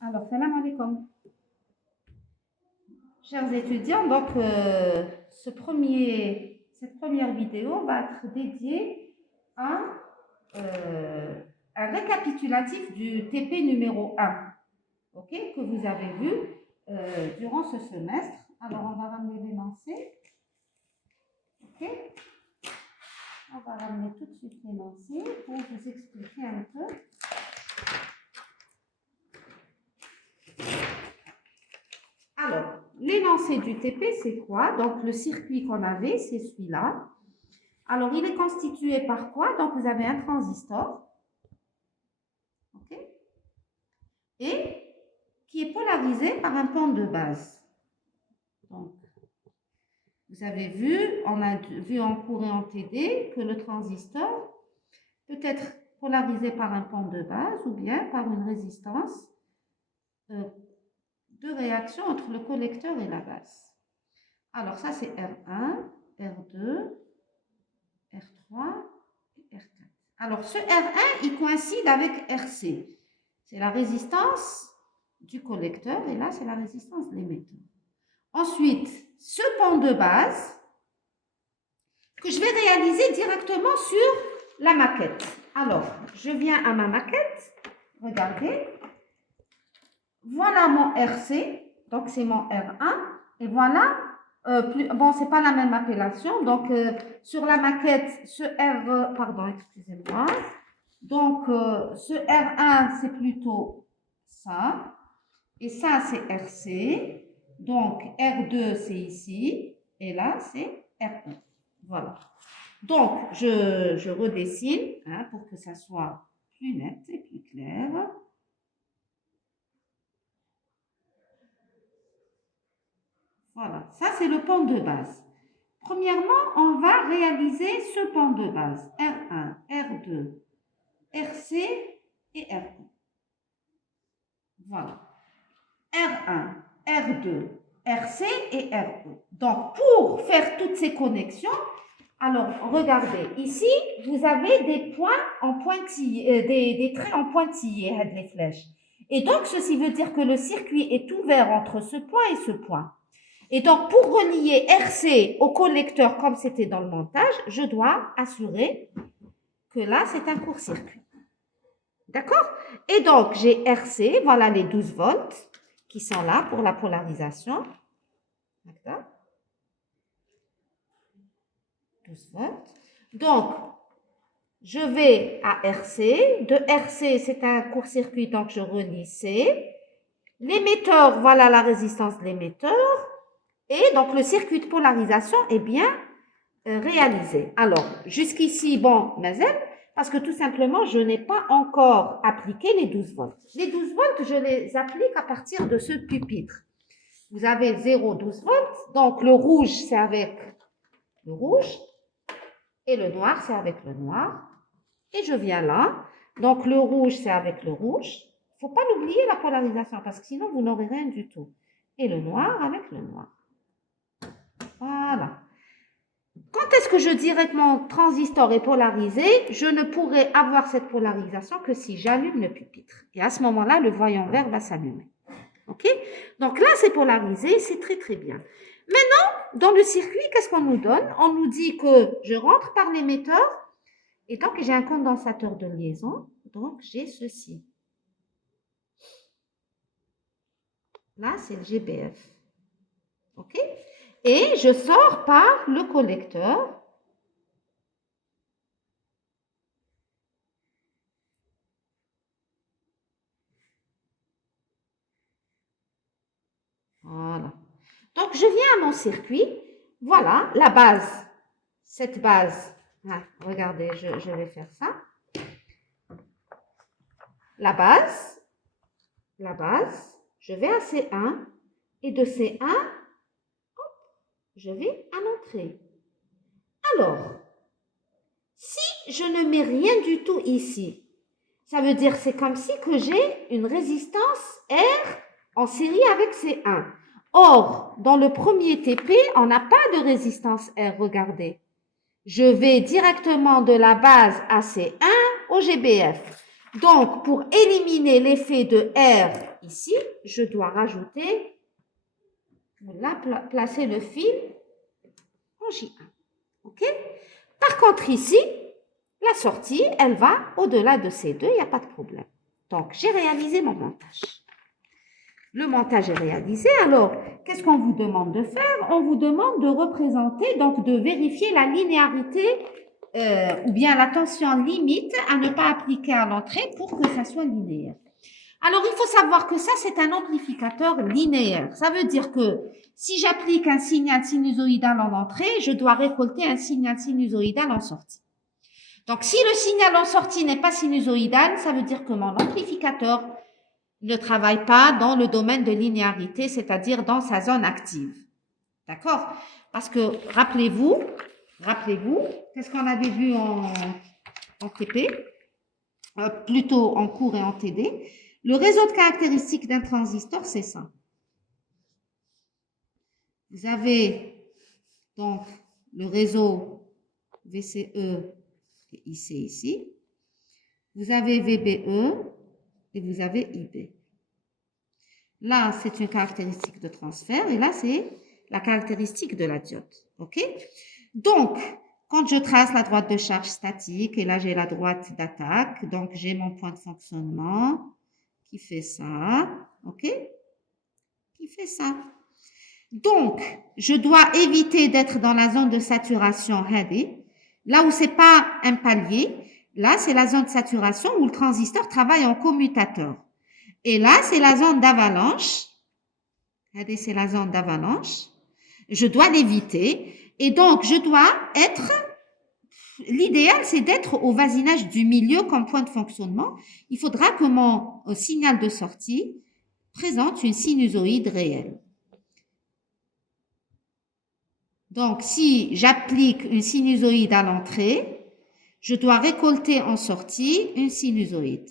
Alors, salam alaikum. Chers étudiants, donc cette première vidéo va être dédiée à un récapitulatif du TP numéro 1, ok, que vous avez vu durant ce semestre. Alors, on va ramener l'énoncé. Ok, on va ramener tout de suite l'énoncé pour vous expliquer un peu. Alors, l'énoncé du TP, c'est quoi? Donc, le circuit qu'on avait, c'est celui-là. Alors, il est constitué par quoi? Donc, vous avez un transistor, ok, et qui est polarisé par un pont de base. Donc, vous avez vu, on a vu en cours et en TD que le transistor peut être polarisé par un pont de base ou bien par une résistance de réaction entre le collecteur et la base. Alors, ça, c'est R1, R2, R3 et R4. Alors, ce R1, il coïncide avec RC. C'est la résistance du collecteur et là, c'est la résistance de l'émetteur. Ensuite, ce pont de base que je vais réaliser directement sur la maquette. Alors, je viens à ma maquette. Regardez. Voilà mon RC. Donc, c'est mon R1. Et voilà. Bon, c'est pas la même appellation. Donc, sur la maquette, ce R... Pardon, excusez-moi. Donc, ce R1, c'est plutôt ça. Et ça, c'est RC. Donc, R2, c'est ici. Et là, c'est R1. Voilà. Donc, je redessine pour que ça soit plus net et plus clair. Voilà. Ça, c'est le pont de base. Premièrement, on va réaliser ce pont de base. R1, R2, RC et R1. Voilà. R1, R2, RC et R1. Donc, pour faire toutes ces connexions, alors, regardez, ici, vous avez des points en pointillés, des traits en pointillés, les flèches. Et donc, ceci veut dire que le circuit est ouvert entre ce point et ce point. Et donc, pour relier RC au collecteur, comme c'était dans le montage, je dois assurer que là, c'est un court-circuit. D'accord? Et donc, j'ai RC, voilà les 12 volts qui sont là pour la polarisation. D'accord? 12 volts. Donc, je vais à RC. De RC, c'est un court-circuit, donc je relie C. L'émetteur, voilà la résistance de l'émetteur. Et donc, le circuit de polarisation est bien réalisé. Alors, jusqu'ici, bon, mazel, parce que tout simplement, je n'ai pas encore appliqué les 12 volts. Les 12 volts, je les applique à partir de ce pupitre. Vous avez 0,12 volts. Donc, le rouge, c'est avec le rouge. Et le noir, c'est avec le noir. Et je viens là. Donc, le rouge, c'est avec le rouge. Il ne faut pas l'oublier, la polarisation, parce que sinon, vous n'aurez rien du tout. Et le noir avec le noir. Voilà. Quand est-ce que je dirais que mon transistor est polarisé? Je ne pourrai avoir cette polarisation que si j'allume le pupitre. Et à ce moment-là, le voyant vert va s'allumer. OK? Donc là, c'est polarisé, c'est très très bien. Maintenant, dans le circuit, qu'est-ce qu'on nous donne? On nous dit que je rentre par l'émetteur et donc j'ai un condensateur de liaison. Donc j'ai ceci. Là, c'est le GBF. OK? Et je sors par le collecteur. Voilà. Donc, je viens à mon circuit. Voilà, la base. Cette base. Ah, regardez, je vais faire ça. La base. Je vais à C1. Et de C1, je vais à l'entrée. Alors, si je ne mets rien du tout ici, ça veut dire c'est comme si que j'ai une résistance R en série avec C1. Or, dans le premier TP, on n'a pas de résistance R, regardez. Je vais directement de la base à C1 au GBF. Donc, pour éliminer l'effet de R ici, je dois rajouter, là, placer le fil en J1. OK? Par contre, ici, la sortie, elle va au-delà de ces deux, il n'y a pas de problème. Donc, j'ai réalisé mon montage. Le montage est réalisé. Alors, qu'est-ce qu'on vous demande de faire? On vous demande de représenter, donc de vérifier la linéarité ou bien la tension limite à ne pas appliquer à l'entrée pour que ça soit linéaire. Alors, il faut savoir que ça, c'est un amplificateur linéaire. Ça veut dire que si j'applique un signal sinusoïdal en entrée, je dois récolter un signal sinusoïdal en sortie. Donc, si le signal en sortie n'est pas sinusoïdal, ça veut dire que mon amplificateur ne travaille pas dans le domaine de linéarité, c'est-à-dire dans sa zone active. D'accord? Parce que, rappelez-vous, qu'est-ce qu'on avait vu en TP, plutôt en cours et en TD. Le réseau de caractéristiques d'un transistor, c'est ça. Vous avez donc le réseau VCE et IC ici. Vous avez VBE et vous avez IB. Là, c'est une caractéristique de transfert et là, c'est la caractéristique de la diode. OK? Donc, quand je trace la droite de charge statique, et là, j'ai la droite d'attaque, donc j'ai mon point de fonctionnement qui fait ça. OK? Qui fait ça. Donc, je dois éviter d'être dans la zone de saturation heady, là où c'est pas un palier. Là, c'est la zone de saturation où le transistor travaille en commutateur. Et là, c'est la zone d'avalanche. Regardez, c'est la zone d'avalanche. Je dois l'éviter. Et donc, je dois être... L'idéal, c'est d'être au voisinage du milieu comme point de fonctionnement. Il faudra que mon signal de sortie présente une sinusoïde réelle. Donc, si j'applique une sinusoïde à l'entrée, je dois récolter en sortie une sinusoïde.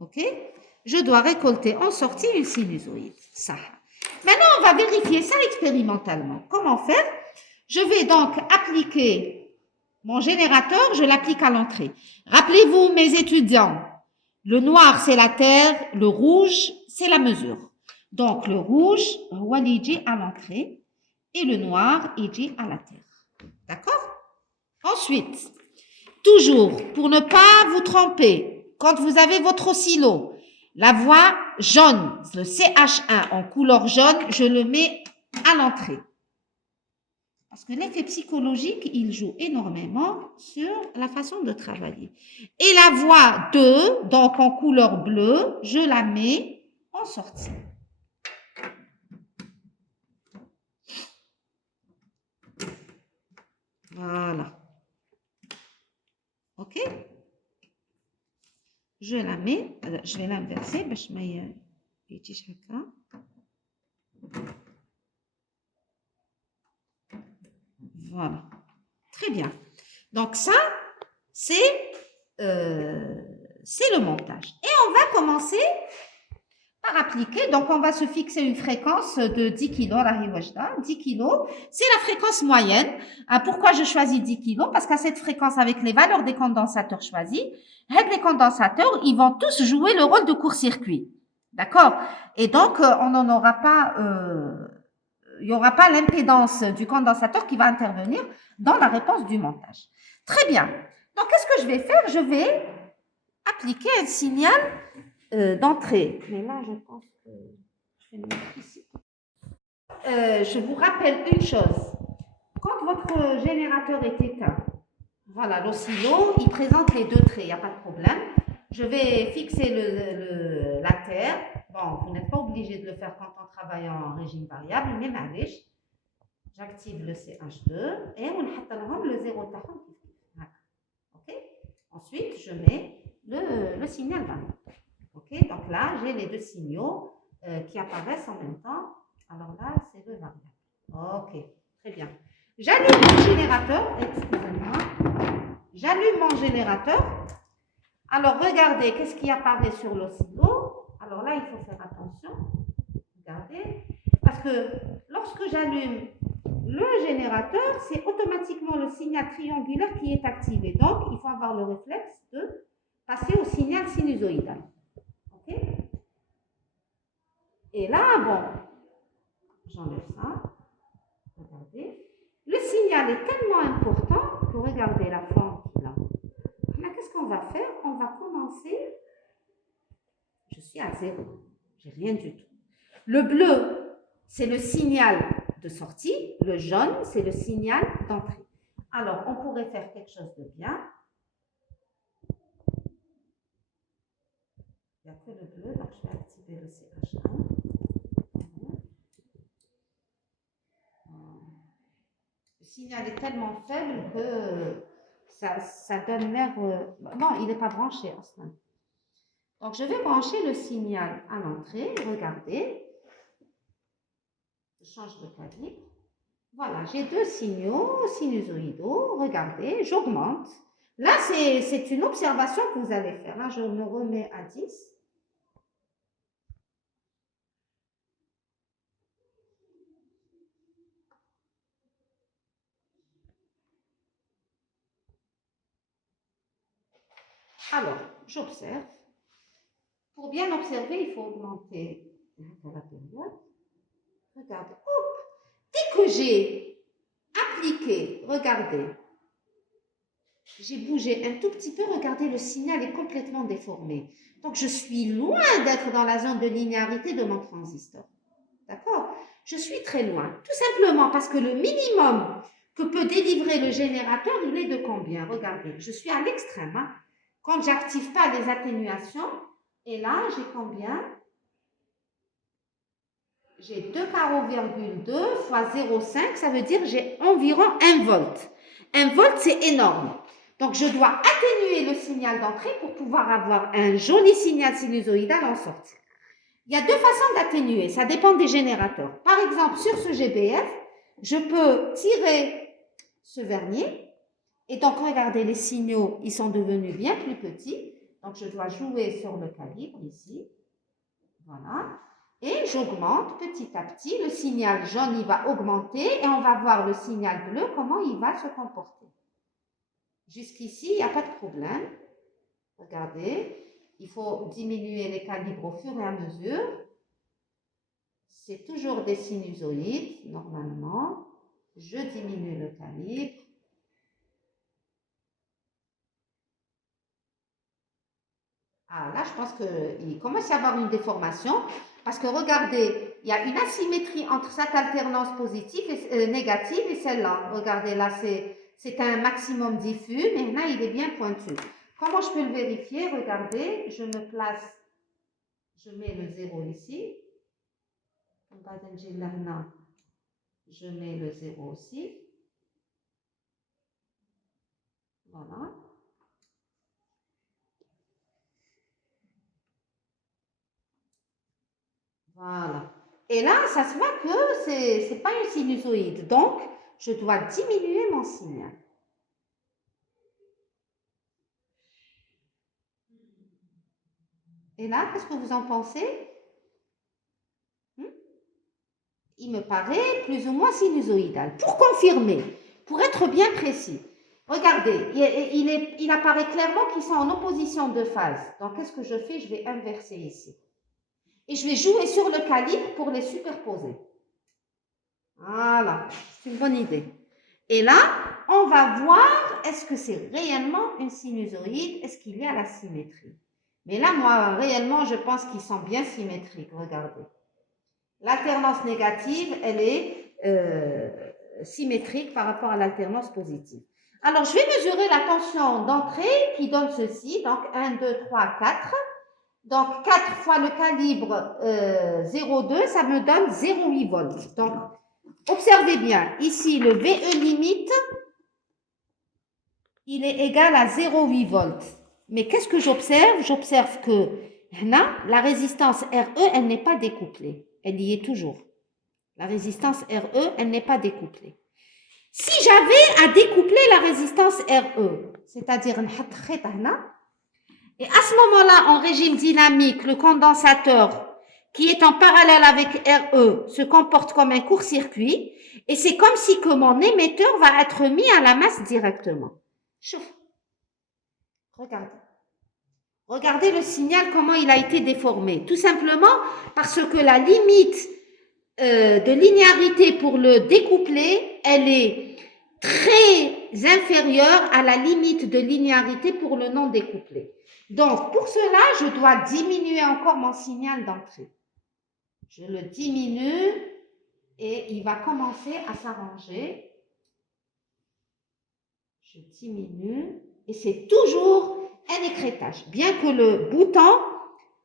OK? Je dois récolter en sortie une sinusoïde. Ça. Maintenant, on va vérifier ça expérimentalement. Comment faire? Je vais donc appliquer mon générateur, je l'applique à l'entrée. Rappelez-vous, mes étudiants, le noir, c'est la terre, le rouge, c'est la mesure. Donc, le rouge, il est à l'entrée et le noir, il est à la terre. D'accord? Ensuite, toujours, pour ne pas vous tromper, quand vous avez votre oscillo, la voie jaune, le CH1 en couleur jaune, je le mets à l'entrée. Parce que l'effet psychologique, il joue énormément sur la façon de travailler. Et la voie 2, donc en couleur bleue, je la mets en sortie. Voilà. OK? Je la mets, je vais l'inverser, je mets chacun. Voilà. Très bien. Donc ça, c'est le montage. Et on va commencer par appliquer. Donc on va se fixer une fréquence de 10 kg, la 10 kg, c'est la fréquence moyenne. Pourquoi je choisis 10 kg? Parce qu'à cette fréquence, avec les valeurs des condensateurs choisis, les condensateurs, ils vont tous jouer le rôle de court-circuit. D'accord? Et donc, on n'en aura pas... il n'y aura pas l'impédance du condensateur qui va intervenir dans la réponse du montage. Très bien. Donc, qu'est-ce que je vais faire? Je vais appliquer un signal d'entrée. Mais là, je pense que je vais le mettre ici. Je vous rappelle une chose. Quand votre générateur est éteint, voilà, l'oscillo, il présente les deux traits, il n'y a pas de problème. Je vais fixer la terre. Bon, vous n'êtes pas obligé de le faire quand on travaille en régime variable, mais معليش. J'active le CH2 et on a le 0 تاعهم. OK? Ensuite, je mets le signal variable. OK? Donc là, j'ai les deux signaux qui apparaissent en même temps. Alors là, c'est le variable. OK, très bien. J'allume mon générateur. Excusez-moi. J'allume mon générateur. Alors, regardez, qu'est-ce qui apparaît sur l'oscillo? Alors là, il faut faire attention. Regardez. Parce que lorsque j'allume le générateur, c'est automatiquement le signal triangulaire qui est activé. Donc, il faut avoir le réflexe de passer au signal sinusoïdal. OK? Et là, bon, j'enlève ça. Regardez. Le signal est tellement important que regardez la forme qu'il a. Là, qu'est-ce qu'on va faire? On va commencer. Je suis à 0. J'ai rien du tout. Le bleu, c'est le signal de sortie. Le jaune, c'est le signal d'entrée. Alors, on pourrait faire quelque chose de bien. Il n'y a que le bleu, donc je vais activer le CH1. Le signal est tellement faible que ça donne l'air... non, il n'est pas branché, Aslan. Donc, je vais brancher le signal à l'entrée. Regardez. Je change de calibre. Voilà, j'ai deux signaux sinusoïdaux. Regardez, j'augmente. Là, c'est une observation que vous allez faire. Là, je me remets à 10. Alors, j'observe. Pour bien observer, il faut augmenter la période. Regardez. Dès que j'ai appliqué, regardez, j'ai bougé un tout petit peu, regardez, le signal est complètement déformé. Donc, je suis loin d'être dans la zone de linéarité de mon transistor. D'accord? Je suis très loin. Tout simplement parce que le minimum que peut délivrer le générateur, il est de combien? Regardez, je suis à l'extrême. Hein? Quand je n'active pas les atténuations, et là, j'ai combien? J'ai 2 carreaux, 2 fois 0,5, ça veut dire j'ai environ 1 volt. 1 volt, c'est énorme. Donc, je dois atténuer le signal d'entrée pour pouvoir avoir un joli signal sinusoïdal en sortie. Il y a deux façons d'atténuer, ça dépend des générateurs. Par exemple, sur ce GBF, je peux tirer ce vernier. Et donc, regardez, les signaux, ils sont devenus bien plus petits. Donc, je dois jouer sur le calibre ici. Voilà. Et j'augmente petit à petit. Le signal jaune, il va augmenter. Et on va voir le signal bleu, comment il va se comporter. Jusqu'ici, il n'y a pas de problème. Regardez, il faut diminuer les calibres au fur et à mesure. C'est toujours des sinusoïdes, normalement. Je diminue le calibre. Ah, là, je pense qu'il commence à y avoir une déformation. Parce que regardez, il y a une asymétrie entre cette alternance positive et négative et celle-là. Regardez, là, c'est un maximum diffus, mais là, il est bien pointu. Comment je peux le vérifier? Regardez, je me place, je mets le 0 ici. Je mets le 0 aussi. Voilà. Voilà. Et là, ça se voit que ce n'est pas une sinusoïde. Donc, je dois diminuer mon signal. Et là, qu'est-ce que vous en pensez? Il me paraît plus ou moins sinusoïdal. Pour confirmer, pour être bien précis, regardez, il apparaît clairement qu'ils sont en opposition de phase. Donc, qu'est-ce que je fais? Je vais inverser ici. Et je vais jouer sur le calibre pour les superposer. Voilà, c'est une bonne idée. Et là, on va voir, est-ce que c'est réellement une sinusoïde? Est-ce qu'il y a la symétrie? Mais là, moi, réellement, je pense qu'ils sont bien symétriques. Regardez. L'alternance négative, elle est symétrique par rapport à l'alternance positive. Alors, je vais mesurer la tension d'entrée qui donne ceci. Donc, 1, 2, 3, 4. Donc, 4 fois le calibre 0,2, ça me donne 0,8 volts. Donc, observez bien. Ici, le VE limite, il est égal à 0,8 volts. Mais qu'est-ce que j'observe? J'observe que là, la résistance RE, elle n'est pas découplée. Elle y est toujours. La résistance RE, elle n'est pas découplée. Si j'avais à découpler la résistance RE, c'est-à-dire et à ce moment-là, en régime dynamique, le condensateur, qui est en parallèle avec RE se comporte comme un court-circuit et c'est comme si que mon émetteur va être mis à la masse directement. Chouf. Regardez. Regardez le signal, comment il a été déformé. Tout simplement parce que la limite de linéarité pour le découplé, elle est très inférieure à la limite de linéarité pour le non découplé. Donc, pour cela, je dois diminuer encore mon signal d'entrée. Je le diminue et il va commencer à s'arranger. Je diminue et c'est toujours un écrêtage. Bien que le bouton...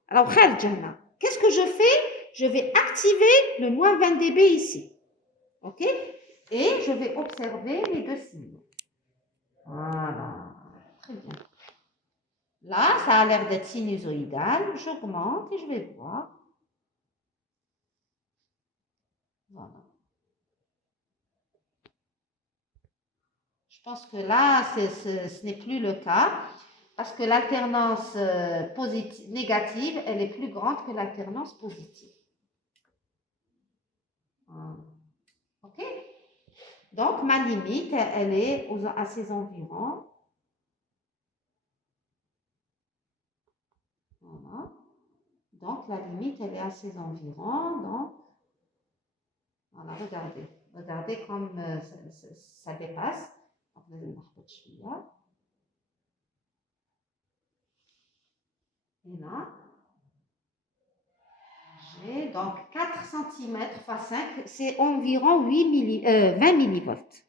Alors, qu'est-ce que je fais? Je vais activer le moins 20 dB ici. OK? Et je vais observer les deux signes. Voilà. Très bien. Là, ça a l'air d'être sinusoïdal. J'augmente et je vais voir. Voilà. Je pense que là, ce n'est plus le cas parce que l'alternance négative, elle est plus grande que l'alternance positive. OK? Donc, ma limite, elle est à ces environs. Voilà. Donc, la limite, elle est à ces environs. Donc, voilà, regardez. Regardez comme ça dépasse. Et là, j'ai donc 4 cm x 5, c'est environ 20 millivolts.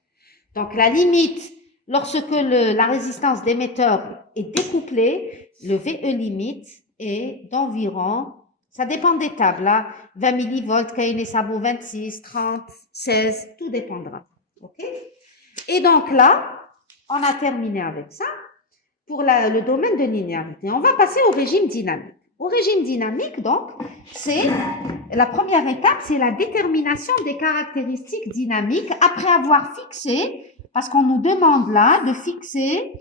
Donc, la limite, lorsque la résistance d'émetteur est découplée, le VE limite est d'environ, ça dépend des tables, là, 20 millivolts, Kayne Sabo 26, 30, 16, tout dépendra. OK? Et donc là, on a terminé avec ça pour le domaine de linéarité. On va passer au régime dynamique. Au régime dynamique, donc, c'est la première étape, c'est la détermination des caractéristiques dynamiques après avoir fixé, parce qu'on nous demande là de fixer,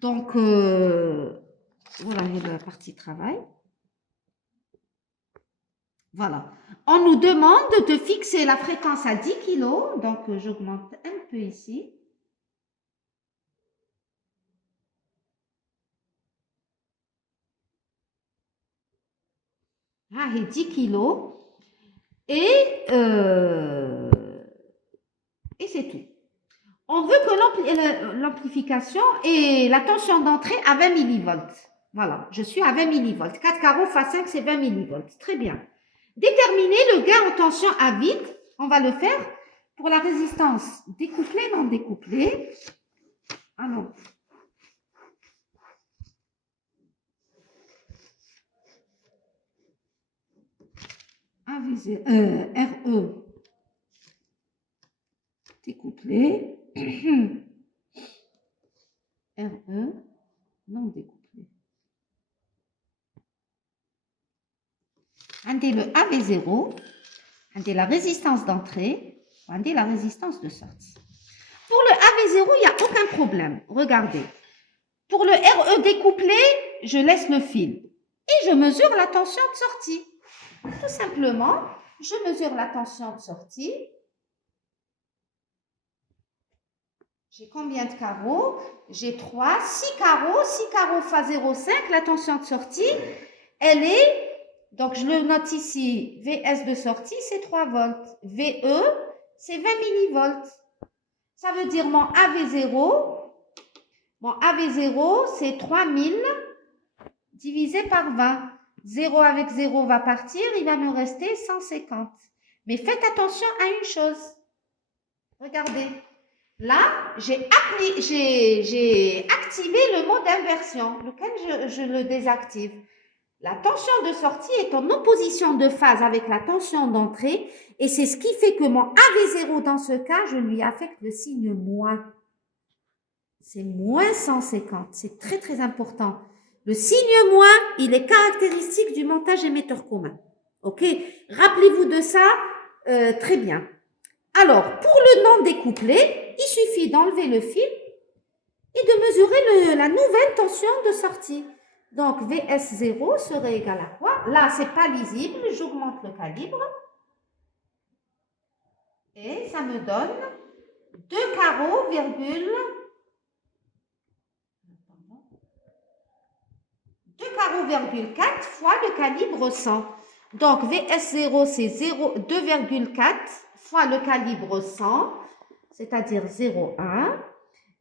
donc, voilà la partie travail. Voilà. On nous demande de fixer la fréquence à 10 kg, donc j'augmente un peu ici. Ah, et 10 kg. Et c'est tout. On veut que l'amplification et la tension d'entrée à 20 millivolts. Voilà, je suis à 20 millivolts. 4 carreaux x 5, c'est 20 millivolts. Très bien. Déterminer le gain en tension à vide. On va le faire pour la résistance découplée, non découplée. Alors, RE découplé. RE non découplé. On dit le AV0, on dit la résistance d'entrée, on dit la résistance de sortie. Pour le AV0, il n'y a aucun problème. Regardez. Pour le RE découplé, je laisse le fil et je mesure la tension de sortie. Tout simplement, je mesure la tension de sortie. J'ai combien de carreaux? J'ai 3, 6 carreaux. 6 carreaux x 0,5. La tension de sortie, elle est, donc je le note ici, VS de sortie, c'est 3 volts. VE, c'est 20 millivolts. Ça veut dire mon AV0, c'est 3000 divisé par 20. 0 avec 0 va partir, il va me rester 150. Mais faites attention à une chose. Regardez. Là, j'ai activé le mode inversion, lequel je le désactive. La tension de sortie est en opposition de phase avec la tension d'entrée et c'est ce qui fait que mon AV0 dans ce cas, je lui affecte le signe moins. C'est moins 150, c'est très très important. Le signe moins, il est caractéristique du montage émetteur commun. OK? Rappelez-vous de ça très bien. Alors, pour le non découplé, il suffit d'enlever le fil et de mesurer la nouvelle tension de sortie. Donc, VS0 serait égal à quoi? là, c'est pas lisible, j'augmente le calibre. Et ça me donne 2 carreaux, 2,4 fois le calibre 100. Donc, VS0, c'est 2,4 fois le calibre 100, c'est-à-dire 0,1.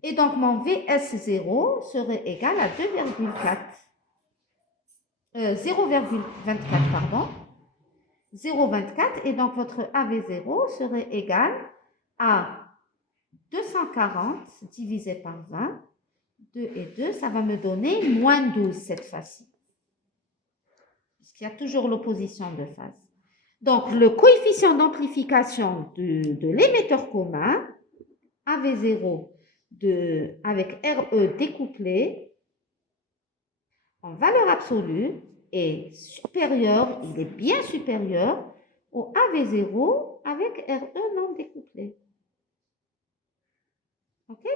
Et donc, mon VS0 serait égal à 0,24, pardon. 0,24. Et donc, votre AV0 serait égal à 240 divisé par 20. 2 et 2, ça va me donner moins 12 cette fois-ci. Puisqu'il y a toujours l'opposition de phase. Donc, le coefficient d'amplification de l'émetteur commun, AV0 avec RE découplé, en valeur absolue, est supérieur, il est bien supérieur au AV0 avec RE non découplé. OK?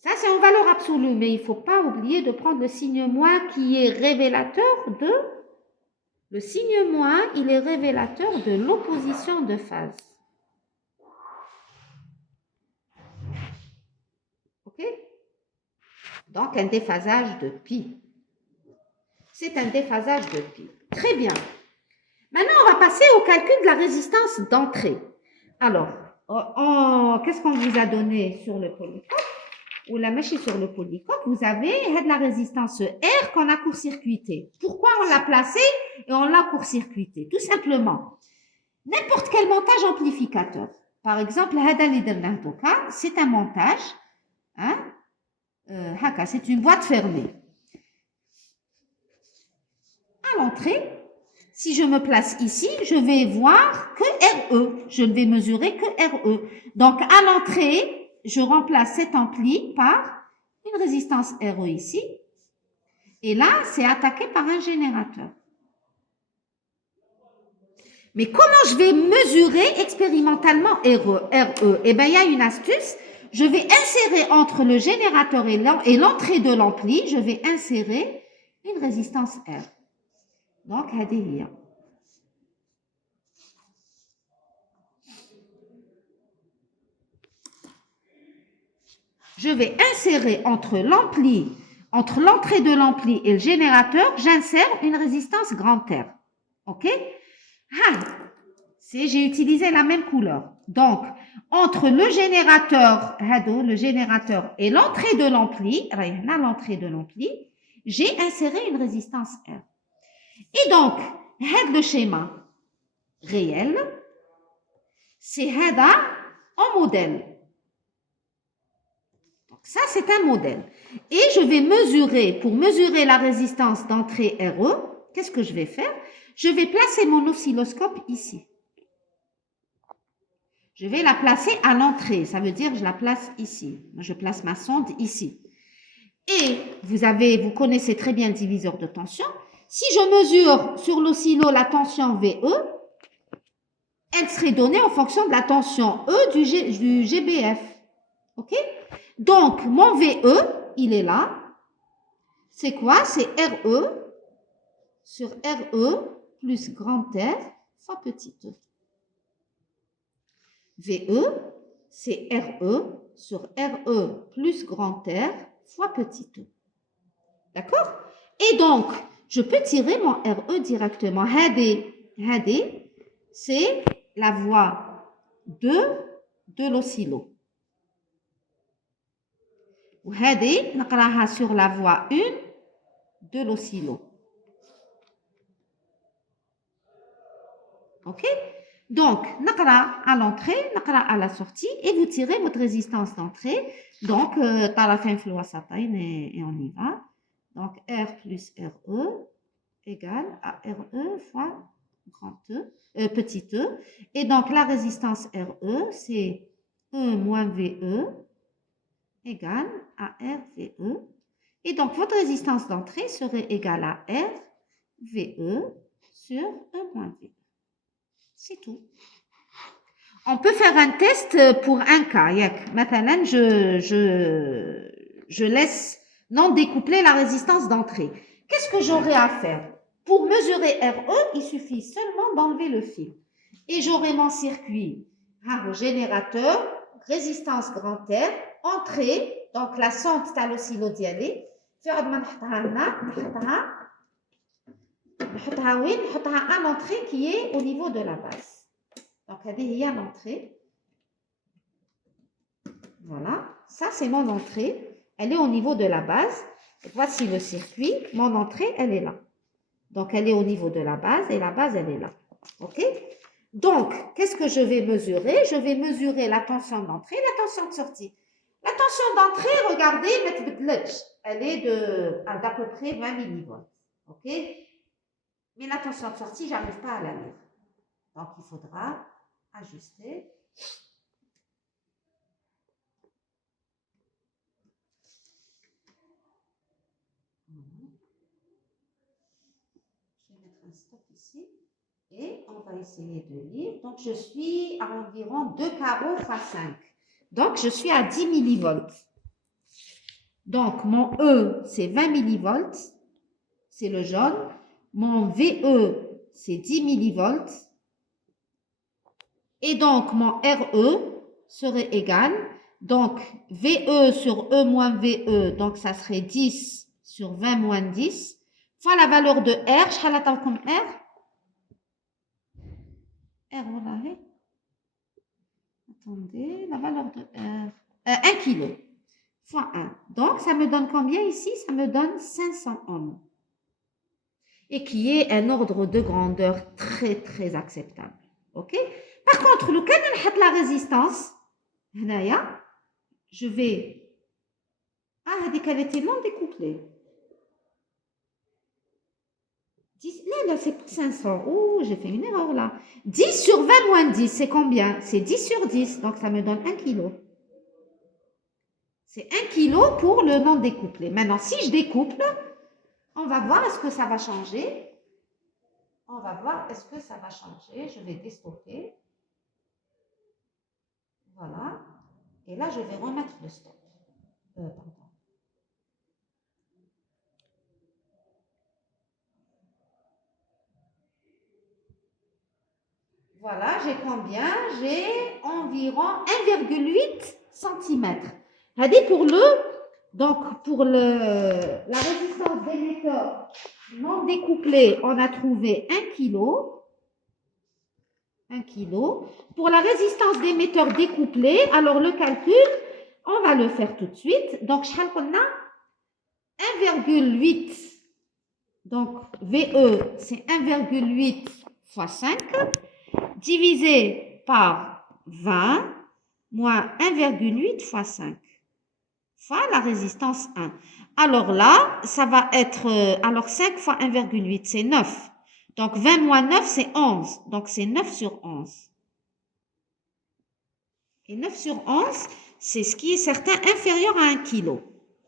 Ça, c'est en valeur absolue, mais il ne faut pas oublier de prendre le signe moins qui est révélateur de... Le signe moins, il est révélateur de l'opposition de phase. OK? Donc, un déphasage de pi. C'est un déphasage de pi. Très bien. Maintenant, on va passer au calcul de la résistance d'entrée. Alors, qu'est-ce qu'on vous a donné sur le polycope? Ou la machine sur le polycope, vous avez de la résistance R qu'on a court-circuité. Pourquoi on l'a placée et on l'a court-circuité? Tout simplement, n'importe quel montage amplificateur. Par exemple, c'est un montage, hein, c'est une boîte fermée. À l'entrée, si je me place ici, je vais voir que RE. Je ne vais mesurer que RE. Donc, à l'entrée, je remplace cet ampli par une résistance RE ici. Et là, c'est attaqué par un générateur. Mais comment je vais mesurer expérimentalement RE? Eh bien, il y a une astuce. Je vais insérer entre le générateur et l'entrée de l'ampli, je vais insérer une résistance R. Donc, هذه هي. Je vais insérer entre l'entrée de l'ampli et le générateur, j'insère une résistance grand R. OK? J'ai utilisé la même couleur. Donc, entre le générateur et l'entrée de l'ampli, j'ai inséré une résistance R. Et donc, le schéma réel, c'est en modèle. Donc, ça, c'est un modèle. Et je vais mesurer, pour mesurer la résistance d'entrée RE, qu'est-ce que je vais faire? Je vais placer mon oscilloscope ici. Je vais la placer à l'entrée, ça veut dire que je la place ici. Je place ma sonde ici. Et vous connaissez très bien le diviseur de tension. Si je mesure sur l'oscillo la tension VE, elle serait donnée en fonction de la tension E du GBF. OK? Donc, mon VE, il est là. C'est quoi? C'est RE sur RE plus grand R fois petit e. VE, c'est RE sur RE plus grand R fois petit e. D'accord? Et donc, je peux tirer mon RE directement. HD, c'est la voie 2 de l'oscillo. وهذه نقراها sur la voie 1 de l'oscillo. OK? Donc, نقرا à l'entrée, نقرا à la sortie et vous tirez votre résistance d'entrée. Donc, طرفين في الوسطين et on y va. Donc, R plus RE égale à RE fois petit e. Et donc, la résistance RE, c'est E moins VE égale à RVE. Et donc, votre résistance d'entrée serait égale à RVE sur E moins VE. C'est tout. On peut faire un test pour un cas. Maintenant, je laisse non découpler la résistance d'entrée. Qu'est-ce qu'est-ce que j'aurai à faire? Pour mesurer RE, il suffit seulement d'enlever le fil. Et j'aurai mon circuit, le générateur, résistance grand R, entrée, donc la sonde talosilo-dialée. À l'entrée qui est au niveau de la base. Donc, il y a l'entrée. Voilà, ça c'est mon entrée. Elle est au niveau de la base. Voici le circuit. Mon entrée, elle est là. Donc, elle est au niveau de la base et la base, elle est là. OK? Donc, qu'est-ce que je vais mesurer? Je vais mesurer la tension d'entrée et la tension de sortie. La tension d'entrée, regardez, elle est d'à peu près 20 millivolts. OK? Mais la tension de sortie, je n'arrive pas à la lire. Donc, il faudra ajuster. Je vais mettre un stop ici. Et on va essayer de lire. Donc, je suis à environ 2 carreaux fois 5. Donc, je suis à 10 millivolts. Donc, mon E, c'est 20 millivolts. C'est le jaune. Mon VE, c'est 10 millivolts. Et donc, mon RE serait égal. Donc, VE sur E moins VE, donc ça serait 10 sur 20 moins 10, fois la valeur de R. Je vais l'attendre comme R. R, voilà. Attendez, la valeur de R. 1 kg fois 1. Donc, ça me donne combien ici? Ça me donne 500 ohms. Et qui est un ordre de grandeur très, très acceptable. OK? Par contre, le cas de la résistance, je vais... Ah, elle était non découplée. Là, c'est pas 500. Oh, j'ai fait une erreur là. 10 sur 20 moins 10, c'est combien? C'est 10 sur 10, donc ça me donne 1 kg. C'est 1 kg pour le non découplé. Maintenant, si je découple, on va voir est-ce que ça va changer. On va voir est-ce que ça va changer. Je vais déstopper. Voilà. Et là, je vais remettre le stop. Pardon. Voilà, j'ai combien? J'ai environ 1,8 cm. Pour la résistance d'émetteur non découplé, on a trouvé 1 kg. 1 kg. Pour la résistance d'émetteur découplé, alors le calcul, on va le faire tout de suite. Donc, je vais 1,8. Donc, VE, c'est 1,8 fois 5, divisé par 20, moins 1,8 fois 5, fois la résistance 1. Alors là, ça va être, alors 5 fois 1,8, c'est 9. Donc, 20 moins 9, c'est 11. Donc, c'est 9 sur 11. Et 9 sur 11, c'est ce qui est certain inférieur à 1 kg.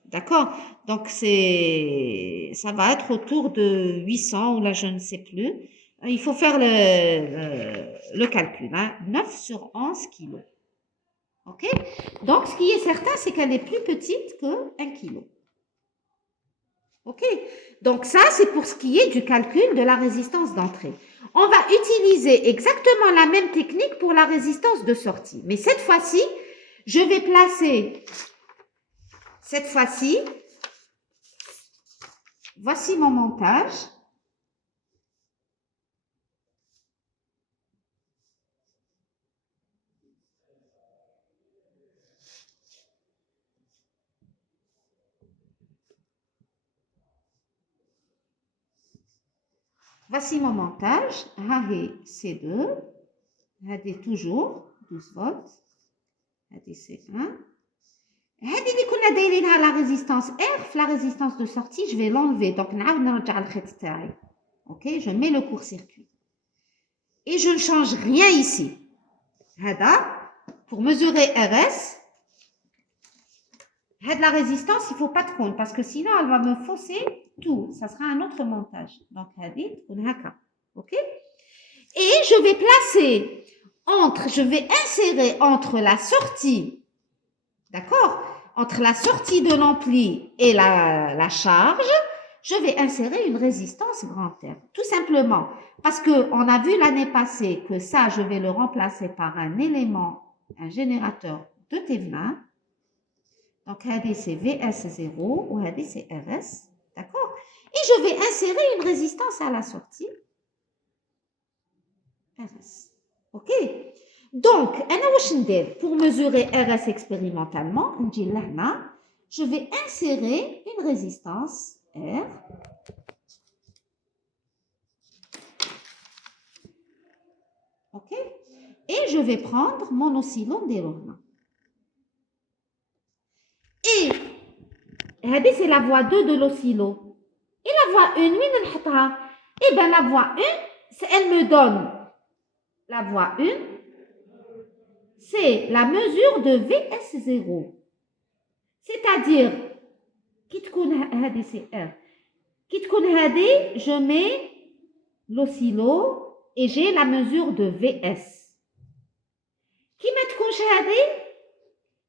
D'accord? Donc, ça va être autour de 800 ou là, je ne sais plus. Il faut faire le calcul. Hein? 9 sur 11 kg. OK? Donc, ce qui est certain, c'est qu'elle est plus petite que 1 kg. OK? Donc, ça, c'est pour ce qui est du calcul de la résistance d'entrée. On va utiliser exactement la même technique pour la résistance de sortie. Mais cette fois-ci, je vais placer... Cette fois-ci, voici mon montage. Voici mon montage. Hadi C2. Hadi toujours 12 volts. Hadi C1. Hadi اللي كنا دايرينها la résistance R, la résistance de sortie, je vais l'enlever. Donc, نعاود نرجع الخيط تاعي. OK, je mets le court-circuit. Et je ne change rien ici. هذا pour mesurer RS. La résistance, il ne faut pas de compte parce que sinon, elle va me fausser tout. Ça sera un autre montage. Donc, OK? Et je vais placer je vais insérer entre la sortie, d'accord? Entre la sortie de l'ampli et la charge, je vais insérer une résistance grand R. Tout simplement, parce qu'on a vu l'année passée que ça, je vais le remplacer par un élément, un générateur de Thévenin. Donc, c'est VS0 ou c'est RS. D'accord? Et je vais insérer une résistance à la sortie. RS. OK? Donc, pour mesurer RS expérimentalement, je vais insérer une résistance R. OK? Et je vais prendre mon oscillon d'Elorna. Et c'est la voie 2 de l'oscillo. Et la voie 1, eh bien, la voie 1, elle me donne la voie 1, c'est la mesure de VS0. C'est-à-dire, c'est R. Je mets l'oscillo et j'ai la mesure de VS.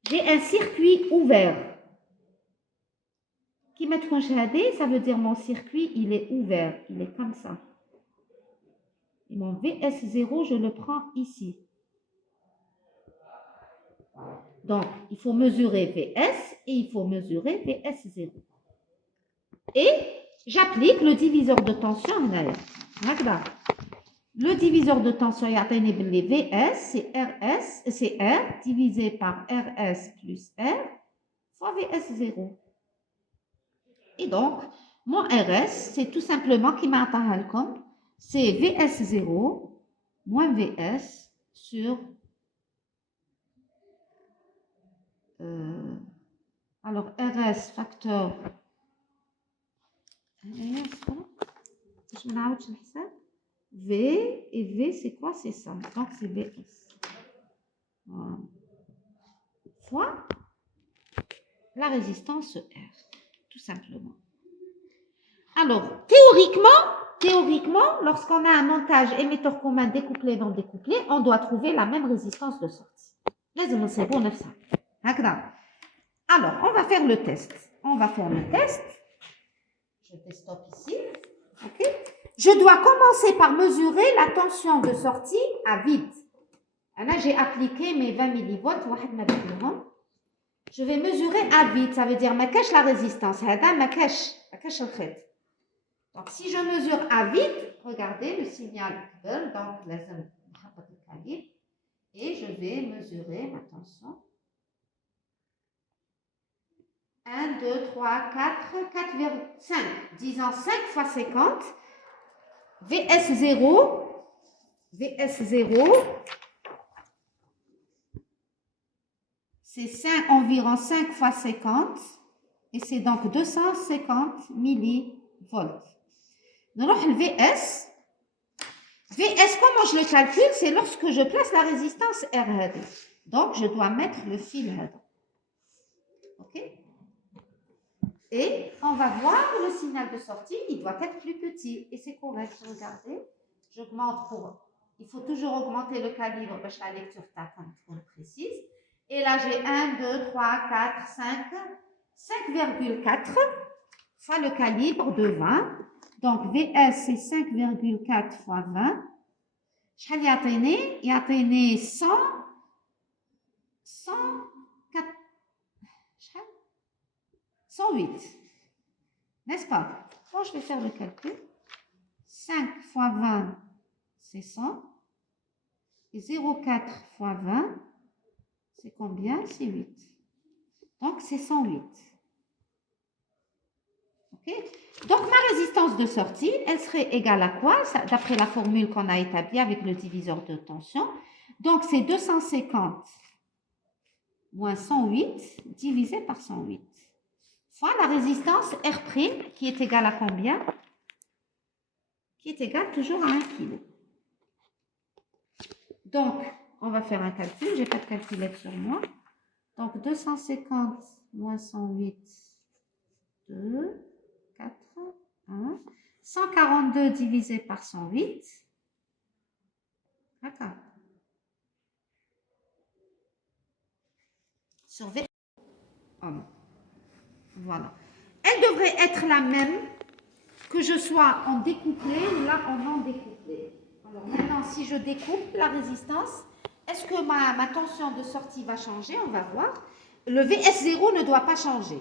J'ai un circuit ouvert. Ça veut dire mon circuit, il est ouvert. Il est comme ça. Et mon VS0, je le prends ici. Donc, il faut mesurer VS et il faut mesurer VS0. Et j'applique le diviseur de tension. Le diviseur de tension, VS, c'est RS, c'est R divisé par RS plus R fois VS0. Et donc, mon RS, c'est tout simplement qui m'a comme c'est VS0 moins VS sur alors RS facteur V et V c'est quoi? C'est ça. Donc c'est VS. Voilà. Fois la résistance R, tout simplement. Alors, théoriquement, lorsqu'on a un montage émetteur commun découplé non découplé, on doit trouver la même résistance de sortie. Alors, on va faire le test. Je déstoppe ici. Okay. Je dois commencer par mesurer la tension de sortie à vide. Là, j'ai appliqué mes 20 millivolts. Je vais mesurer à vide. Ça veut dire ma cache la résistance. Ma cache le fait. Donc, si je mesure à vide, regardez le signal. Donc, et je vais mesurer ma tension. 1, 2, 3, 4, 4,5. Disons 5 fois 50. VS0, c'est environ 5 fois 50 et c'est donc 250 millivolts. Nous avons le VS. VS, comment je le calcule? C'est lorsque je place la résistance R. Donc, je dois mettre le fil. OK? Et on va voir le signal de sortie, il doit être plus petit. Et c'est correct, regardez. J'augmente pour... Il faut toujours augmenter le calibre parce que la lecture est précise. Et là, j'ai 1, 2, 3, 4, 5, 5,4 fois le calibre de 20. Donc, VS, c'est 5,4 fois 20. Il y a 108. N'est-ce pas? Bon, je vais faire le calcul. 5 fois 20, c'est 100. Et 0,4 fois 20, c'est combien? C'est 8. Donc, c'est 108. OK? Donc, ma résistance de sortie, elle serait égale à quoi? D'après la formule qu'on a établie avec le diviseur de tension. Donc, c'est 250 moins 108 divisé par 108 fois la résistance R', qui est égale à combien? Qui est égale toujours à 1 kg. Donc, on va faire un calcul. Je n'ai pas de calculette sur moi. Donc, 250 moins 108, 2, 4, 1. 142 divisé par 108. D'accord. Sur V. Oh, voilà. Elle devrait être la même que je sois en découplé ou là en non découplé. Alors maintenant, si je découpe la résistance, est-ce que ma tension de sortie va changer? On va voir. Le VS0 ne doit pas changer.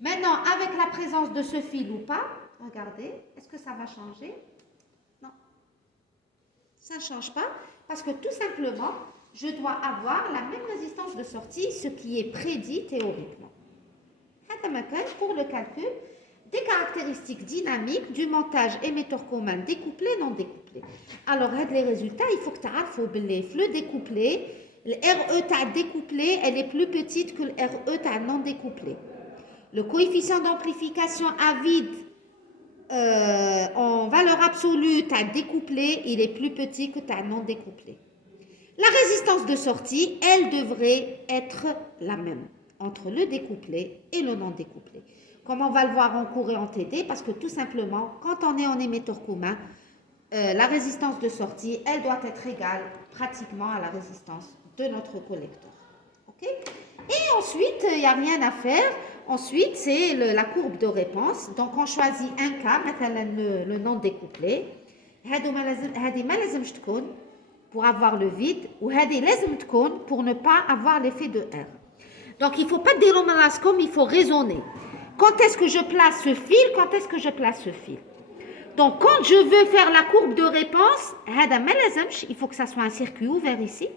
Maintenant, avec la présence de ce fil ou pas, regardez, est-ce que ça va changer? Non. Ça ne change pas parce que tout simplement, je dois avoir la même résistance de sortie, ce qui est prédit théoriquement. Pour le calcul des caractéristiques dynamiques du montage émetteur commun découplé non découplé. Alors, les résultats, il faut que tu aies le découplé, le RE découplé, elle est plus petite que le RE non découplé. Le coefficient d'amplification à vide en valeur absolue, tu as découplé, il est plus petit que tu as non découplé. La résistance de sortie, elle devrait être la même entre le découplé et le non découplé. Comme on va le voir en cours et en TD, parce que tout simplement, quand on est en émetteur commun, la résistance de sortie, elle doit être égale pratiquement à la résistance de notre collecteur. Okay? Et ensuite, il n'y a rien à faire. Ensuite, c'est la courbe de réponse. Donc, on choisit un cas, le non découplé. Pour avoir le vide, ou pour ne pas avoir l'effet de R. Donc, il ne faut pas dire comme il faut raisonner. Quand est-ce que je place ce fil? Quand est-ce que je place ce fil? Donc, quand je veux faire la courbe de réponse, il faut que ça soit un circuit ouvert ici,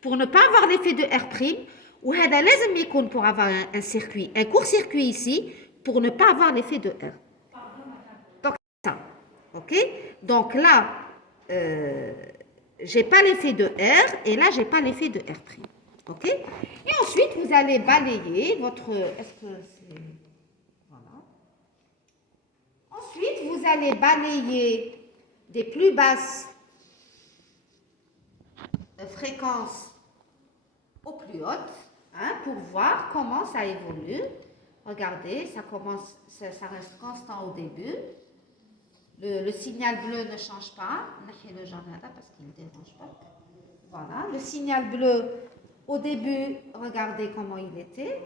pour ne pas avoir l'effet de R', ou pour avoir un circuit, un court-circuit ici, pour ne pas avoir l'effet de R. Donc, ça. OK? Donc là, j'ai pas l'effet de R, et là, j'ai pas l'effet de R'. OK? Et ensuite, vous allez balayer votre... Est-ce que c'est... Voilà. Ensuite, vous allez balayer des plus basses fréquences aux plus hautes, hein, pour voir comment ça évolue. Regardez, ça reste constant au début. Le signal bleu ne change pas. Parce qu'il ne dérange pas. Voilà, le signal bleu, au début, regardez comment il était.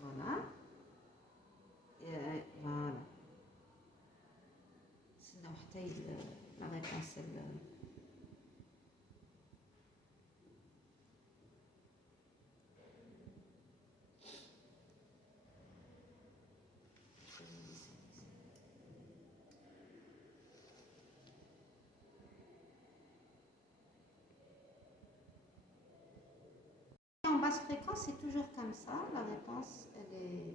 Voilà. Voilà. Sinon, la réponse, elle... En basse fréquence, c'est toujours comme ça. La réponse, elle est...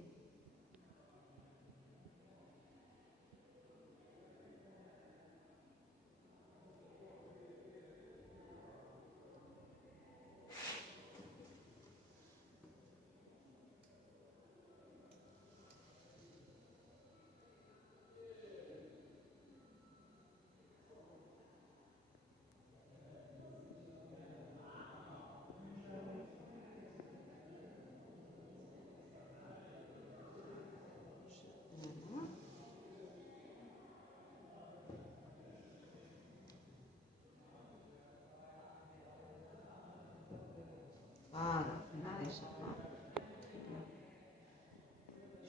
Voilà,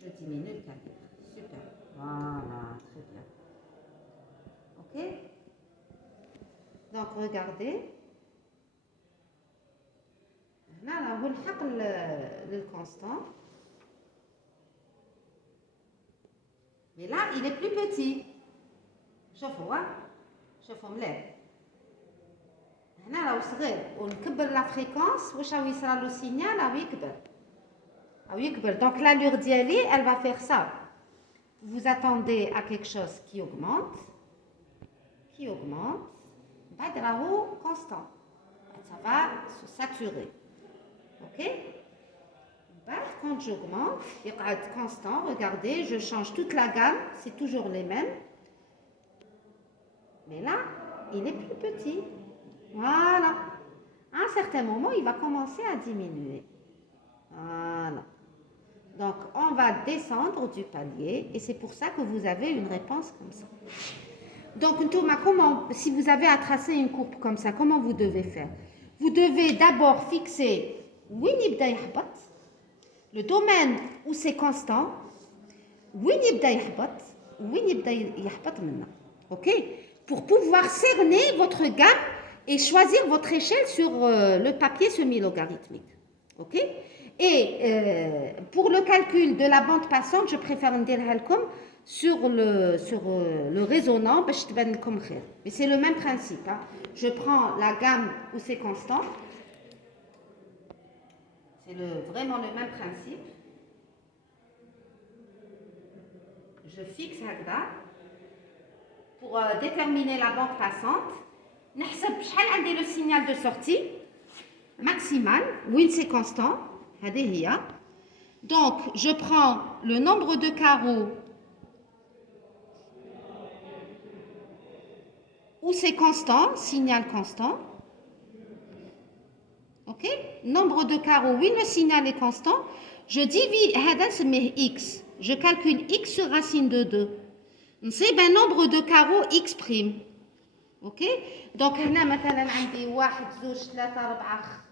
je diminue le calibre. Super. Voilà, très bien. OK? Donc, regardez. Là, vous le constant. Mais là, il est plus petit. شوفوا شوفوا مليح. هنا راهو صغير ونكبر لا فريكونس واش راهو يصرى له سينيال راهو يكبر. راهو يكبر. Donc l'allure ديالي elle va faire ça. Vous attendez à quelque chose qui augmente. بعد راهو constant. Ça va se saturer. OK? Quand j'augmente, il va être constant. Regardez, je change toute la gamme, c'est toujours les mêmes. Mais là, il est plus petit. Voilà. À un certain moment, il va commencer à diminuer. Voilà. Donc, on va descendre du palier et c'est pour ça que vous avez une réponse comme ça. Donc, Thomas, si vous avez à tracer une courbe comme ça, comment vous devez faire? vous devez d'abord fixer le domaine où c'est constant, ok, pour pouvoir cerner votre gamme et choisir votre échelle sur le papier semi-logarithmique. Ok? Et pour le calcul de la bande passante, je préfère dire sur le résonant, mais c'est le même principe. Hein. Je prends la gamme où c'est constant. C'est vraiment le même principe. Je fixe là pour déterminer la bande passante. نحسب شحال عندي le signal de sortie maximal, où c'est constant. Donc, je prends le nombre de carreaux où c'est constant, signal constant. Ok? Nombre de carreaux, oui, le signal est constant. Je divise, x. Je calcule x sur racine de 2. C'est un nombre de carreaux x'. Ok? Donc, هنا مثلا عندي 1 2 3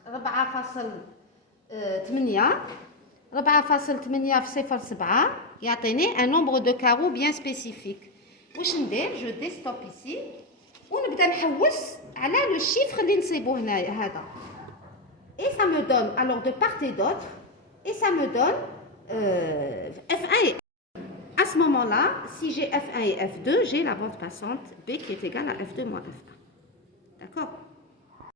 4.8 في 0.7 يعطيني un nombre de carreaux bien spécifique. واش ندير؟ Je déstoppe ici ونبدا نحوس على le chiffre اللي نصيبو هنايا هذا. Et ça me donne, alors de part et d'autre, et ça me donne F1 et à ce moment-là, si j'ai F1 et F2, j'ai la bande passante B qui est égale à F2 moins F1. D'accord?